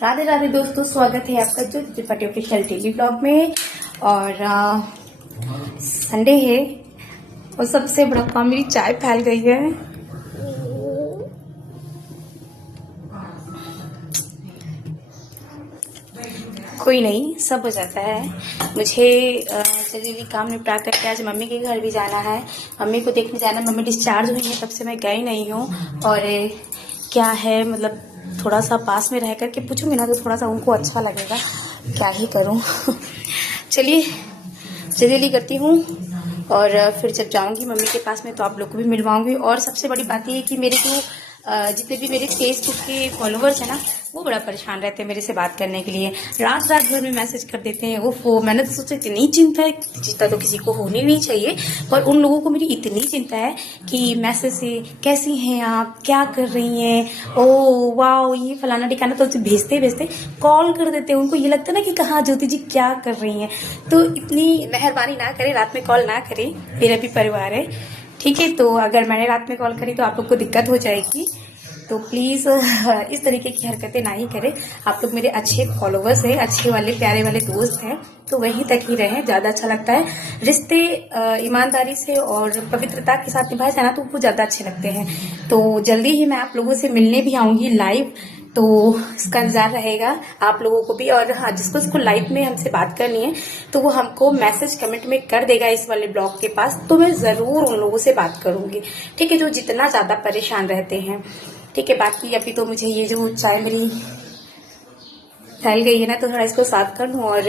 राधे राधे दोस्तों, स्वागत है आपका जो त्रिपाठी ऑफिशियल डेली ब्लॉग में। और संडे है और सबसे बड़ा काम, मेरी चाय फैल गई है। कोई नहीं, सब हो जाता है। मुझे जल्दी काम निपटा करके आज मम्मी के घर भी जाना है, मम्मी को देखने जाना। मम्मी डिस्चार्ज हुई है, तब से मैं गई नहीं हूँ। और क्या है मतलब थोड़ा सा पास में रह करके पूछूंगी ना तो थोड़ा सा उनको अच्छा लगेगा। क्या ही करूँ चलिए जल्दी करती हूँ और फिर जब जाऊंगी मम्मी के पास में तो आप लोग को भी मिलवाऊंगी। और सबसे बड़ी बात ये है कि मेरे जो जितने भी मेरे फेसबुक के फॉलोवर्स हैं ना, वो बड़ा परेशान रहते हैं मेरे से बात करने के लिए। रात भर में मैसेज कर देते हैं। वो मैंने तो सोचा इतनी चिंता है, चिंता तो किसी को होनी नहीं चाहिए, पर उन लोगों को मेरी इतनी चिंता है कि मैसेज से कैसी हैं आप, क्या कर रही हैं, ओ वाह ये फलाना ठिकाना, तो भेजते भेजते कॉल कर देते हैं। उनको ये लगता है ना कि कहाँ ज्योति जी क्या कर रही हैं। तो इतनी मेहरबानी ना करें, रात में कॉल ना करें, मेरा भी परिवार है, ठीक है। तो अगर मैंने रात में कॉल करी तो आप लोग को दिक्कत हो जाएगी, तो प्लीज़ इस तरीके की हरकतें ना ही करें। आप लोग मेरे अच्छे फॉलोवर्स हैं, अच्छे वाले प्यारे वाले दोस्त हैं, तो वहीं तक ही रहें, ज़्यादा अच्छा लगता है। रिश्ते ईमानदारी से और पवित्रता के साथ निभाए जाए ना तो वो ज़्यादा अच्छे लगते हैं। तो जल्दी ही मैं आप लोगों से मिलने भी आऊँगी लाइव, तो इसका इंतजार रहेगा आप लोगों को भी। और हाँ, जिसको लाइव में हमसे बात करनी है तो वो हमको मैसेज कमेंट में कर देगा इस वाले ब्लॉग के पास, तो मैं ज़रूर उन लोगों से बात करूंगी, ठीक है, जो जितना ज़्यादा परेशान रहते हैं, ठीक है। बाकी अभी तो मुझे ये जो चाय मेरी फैल गई है ना, तो थोड़ा इसको साफ कर लूँ और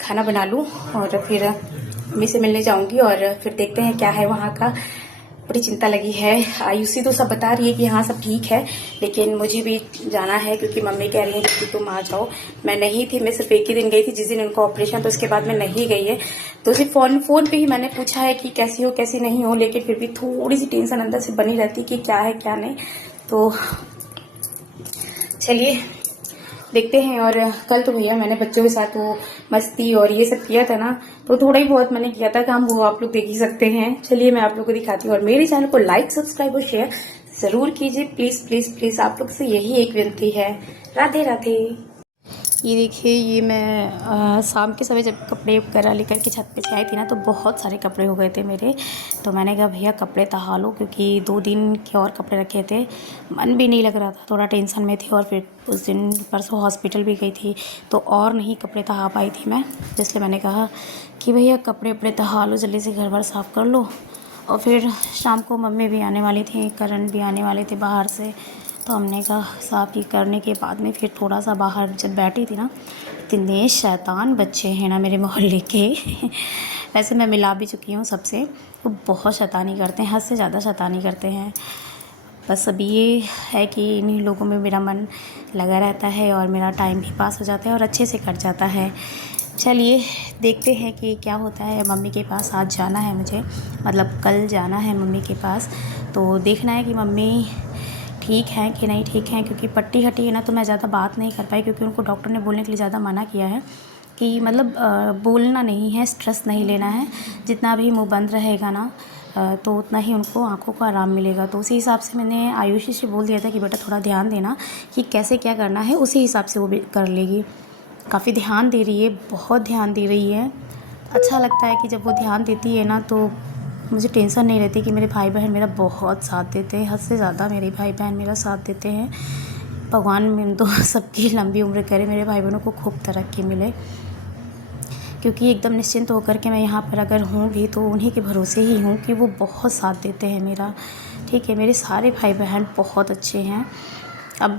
खाना बना लूँ और फिर मम्मी से मिलने जाऊंगी और फिर देखते हैं क्या है वहाँ का। बड़ी चिंता लगी है। आयुषी तो सब बता रही है कि हाँ सब ठीक है, लेकिन मुझे भी जाना है क्योंकि मम्मी कह रही है कि तुम आ जाओ। मैं नहीं थी, मैं सिर्फ एक ही दिन गई थी, जिस दिन उनका ऑपरेशन, तो उसके बाद मैं नहीं गई है। तो सिर्फ फोन पे ही मैंने पूछा है कि कैसी हो कैसी नहीं हो, लेकिन फिर भी थोड़ी सी टेंशन अंदर से बनी रहती कि क्या है क्या नहीं। तो चलिए देखते हैं। और कल तो भैया मैंने बच्चों के साथ वो मस्ती और ये सब किया था ना, तो थोड़ा ही बहुत मैंने किया था काम, वो आप लोग देख ही सकते हैं। चलिए मैं आप लोग को दिखाती हूँ। और मेरे चैनल को लाइक सब्सक्राइब और शेयर जरूर कीजिए, प्लीज प्लीज प्लीज, आप लोग से यही एक विनती है। राधे राधे। ये देखिए, ये मैं शाम के समय जब कपड़े वगैरह लेकर के छत पे से आई थी ना, तो बहुत सारे कपड़े हो गए थे मेरे। तो मैंने कहा भैया कपड़े तहा लो, क्योंकि 2 दिन के और कपड़े रखे थे, मन भी नहीं लग रहा था, थोड़ा टेंशन में थी। और फिर उस दिन परसों हॉस्पिटल भी गई थी तो और नहीं कपड़े तहा पाई थी मैं, इसलिए मैंने कहा कि भैया कपड़े वपड़े तहा लो, जल्दी से घर बार साफ़ कर लो। और फिर शाम को मम्मी भी आने वाली थी, करण भी आने वाले थे बाहर से, तो हमने कहा साफ़ ही करने के बाद में फिर थोड़ा सा बाहर जब बैठी थी ना, इतने शैतान बच्चे हैं ना मेरे मोहल्ले के वैसे मैं मिला भी चुकी हूँ सबसे, वो बहुत शैतानी करते हैं, हद से ज़्यादा शैतानी करते हैं। बस अब ये है कि इन्हीं लोगों में मेरा मन लगा रहता है और मेरा टाइम भी पास हो जाता है और अच्छे से कट जाता है। चलिए देखते हैं कि क्या होता है। मम्मी के पास आज जाना है मुझे, मतलब कल जाना है मम्मी के पास, तो देखना है कि मम्मी ठीक है कि नहीं ठीक है। क्योंकि पट्टी हटी है ना, तो मैं ज़्यादा बात नहीं कर पाई, क्योंकि उनको डॉक्टर ने बोलने के लिए ज़्यादा मना किया है कि मतलब बोलना नहीं है, स्ट्रेस नहीं लेना है, जितना भी मुंह बंद रहेगा ना तो उतना ही उनको आंखों को आराम मिलेगा। तो उसी हिसाब से मैंने आयुषी से बोल दिया था कि बेटा थोड़ा ध्यान देना कि कैसे क्या करना है, उसी हिसाब से वो भी कर लेगी। काफ़ी ध्यान दे रही है, बहुत ध्यान दे रही है। अच्छा लगता है कि जब वो ध्यान देती है ना, तो मुझे टेंशन नहीं रहती कि मेरे भाई बहन मेरा बहुत साथ देते हैं, हद से ज़्यादा मेरे भाई बहन मेरा साथ देते हैं। भगवान में तो सबकी लंबी उम्र करे, मेरे भाई बहनों को खूब तरक्की मिले, क्योंकि एकदम निश्चिंत होकर के मैं यहाँ पर अगर हूँ भी तो उन्हीं के भरोसे ही हूँ कि वो बहुत साथ देते हैं मेरा, ठीक है। मेरे सारे भाई बहन बहुत अच्छे हैं। अब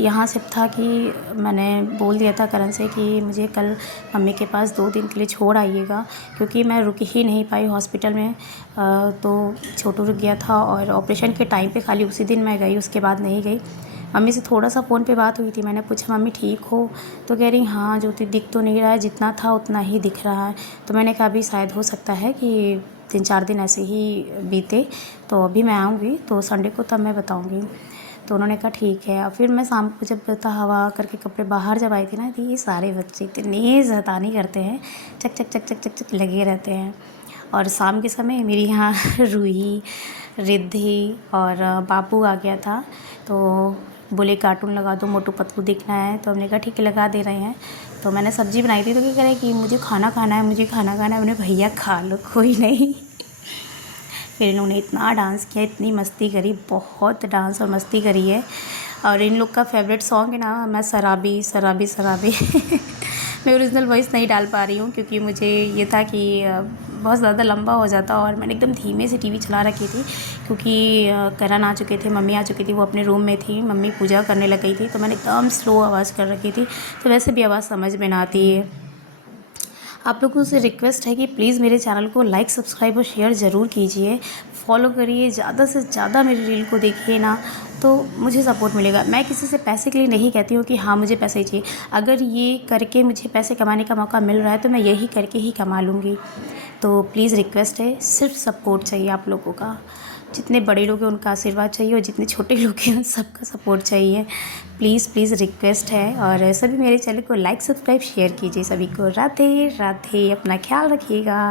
यहाँ से था कि मैंने बोल दिया था करण से कि मुझे कल मम्मी के पास 2 दिन के लिए छोड़ आइएगा, क्योंकि मैं रुक ही नहीं पाई हॉस्पिटल में। तो छोटू रुक गया था और ऑपरेशन के टाइम पे खाली उसी दिन मैं गई, उसके बाद नहीं गई। मम्मी से थोड़ा सा फ़ोन पे बात हुई थी, मैंने पूछा मम्मी ठीक हो, तो कह रही हाँ ज्योति दिख तो नहीं रहा है, जितना था उतना ही दिख रहा है। तो मैंने कहा अभी शायद हो सकता है कि 3-4 दिन ऐसे ही बीते, तो अभी मैं आऊँगी तो संडे को तब मैं बताऊँगी। तो उन्होंने कहा ठीक है। और फिर मैं शाम को जब हवा करके कपड़े बाहर जब आई थी ना, तो ये सारे बच्चे इतने शैतानी करते हैं, चक चक चक चक चक चक लगे रहते हैं। और शाम के समय मेरी यहाँ रूही, रिद्धि और बाबू आ गया था, तो बोले कार्टून लगा दो, मोटू पतलू देखना है, तो हमने कहा ठीक है लगा दे रहे हैं। तो मैंने सब्ज़ी बनाई थी, तो क्या कह रहे कि मुझे खाना खाना है, मुझे खाना खाना है। मैंने भैया खा लो, कोई नहीं। फिर इन लोगों ने इतना डांस किया, इतनी मस्ती करी, बहुत डांस और मस्ती करी है। और इन लोग का फेवरेट सॉन्ग है ना, मैं शराबी शराबी शराबी। मैं ओरिजिनल वॉइस नहीं डाल पा रही हूँ क्योंकि मुझे ये था कि बहुत ज़्यादा लंबा हो जाता, और मैंने एकदम धीमे से टीवी चला रखी थी क्योंकि करण आ चुके थे, मम्मी आ चुकी थी, वो अपने रूम में थी, मम्मी पूजा करने लग गई थी, तो मैंने एकदम स्लो आवाज़ कर रखी थी, तो वैसे भी आवाज़ समझ में ना आती है। आप लोगों से रिक्वेस्ट है कि प्लीज़ मेरे चैनल को लाइक सब्सक्राइब और शेयर ज़रूर कीजिए, फॉलो करिए, ज़्यादा से ज़्यादा मेरी रील को देखिए ना, तो मुझे सपोर्ट मिलेगा। मैं किसी से पैसे के लिए नहीं कहती हूँ कि हाँ मुझे पैसे ही चाहिए, अगर ये करके मुझे पैसे कमाने का मौका मिल रहा है तो मैं यही करके ही कमा लूँगी। तो प्लीज़ रिक्वेस्ट है, सिर्फ सपोर्ट चाहिए आप लोगों का। जितने बड़े लोग हैं उनका आशीर्वाद चाहिए और जितने छोटे लोग हैं उन सबका सपोर्ट चाहिए। प्लीज़ प्लीज़ रिक्वेस्ट है। और सभी मेरे चैनल को लाइक सब्सक्राइब शेयर कीजिए। सभी को राधे राधे, अपना ख्याल रखिएगा।